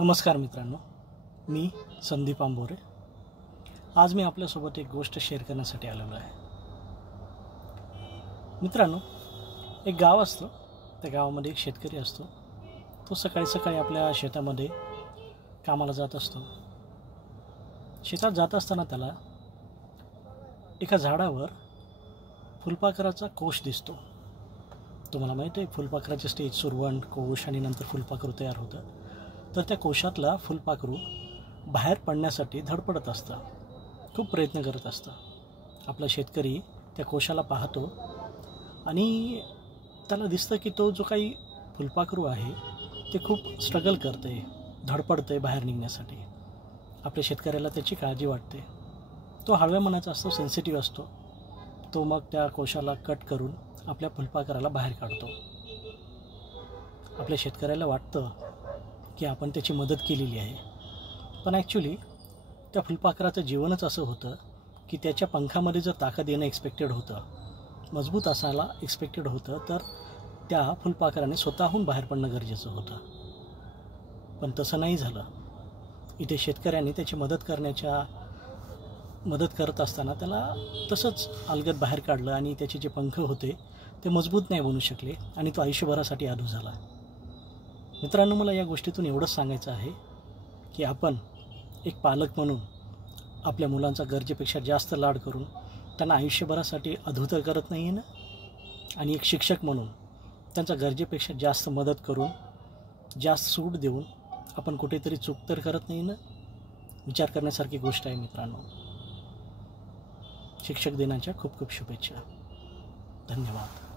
नमस्कार मित्रांनो, मी संदीप आंबोरे। आज मी आपल्यासोबत एक गोष्ट शेअर करण्यासाठी आलेलो आहे। मित्रांनो, एक गाव असतं, त्या गावामध्ये एक शेतकरी असतो। तो सकाळी सकाळी आपल्या शेतामध्ये कामाला जात असतो। शेतात जात असताना त्याला एका झाडावर फुलपाखराचा कोश दिसतो। तुम्हाला माहिती आहे, फुलपाखराचे स्टेज सुरवंट, कोश आणि नंतर फुलपाखरू तयार होतं। तर त्या कोशातला फुलपाखरू बाहेर पडण्यासाठी धडपडत असतं, खूप प्रयत्न करत असतं। आपला शेतकरी त्या कोशाला पाहतो आणि त्याला दिसतं की तो जो काही फुलपाखरू आहे ते खूप स्ट्रगल करते, धडपडते बाहेर निघण्यासाठी। आपल्या शेतकऱ्याला त्याची काळजी वाटते। तो हळव्या मनाचा असतो, सेन्सिटिव्ह असतो। तो मग त्या कोशाला कट करून आपल्या फुलपाखराला बाहेर काढतो। आपल्या शेतकऱ्याला वाटतं की आपण त्याची मदत केलेली आहे, पण ॲक्च्युली त्या फुलपाखराचं जीवनच असं होतं की त्याच्या पंखामध्ये जर ताकद येणं एक्सपेक्टेड होतं, मजबूत असायला एक्सपेक्टेड होतं, तर त्या फुलपाखराने स्वतःहून बाहेर पडणं गरजेचं होतं। पण तसं नाही झालं। इथे शेतकऱ्यांनी त्याची मदत करत असताना त्याला तसंच अलगद बाहेर काढलं आणि त्याचे जे पंख होते ते मजबूत नाही बनू शकले आणि तो आयुष्यभरासाठी अधू झाला। मित्रांनो, मला या गोष्टीतून एवढंच सांगायचं आहे की आपण एक पालक म्हणून आपल्या मुलांचा गरजेपेक्षा जास्त लाड करून त्यांना आयुष्यभरासाठी अधू तर करत नाही ना, आणि एक शिक्षक म्हणून त्यांच्या गरजेपेक्षा जास्त मदत करून, जास्त सूट देऊन आपण कुठेतरी चूक तर करत नाही ना। विचार करण्यासारखी गोष्ट आहे मित्रांनो। शिक्षक दिनाच्या खूप खूप शुभेच्छा। धन्यवाद।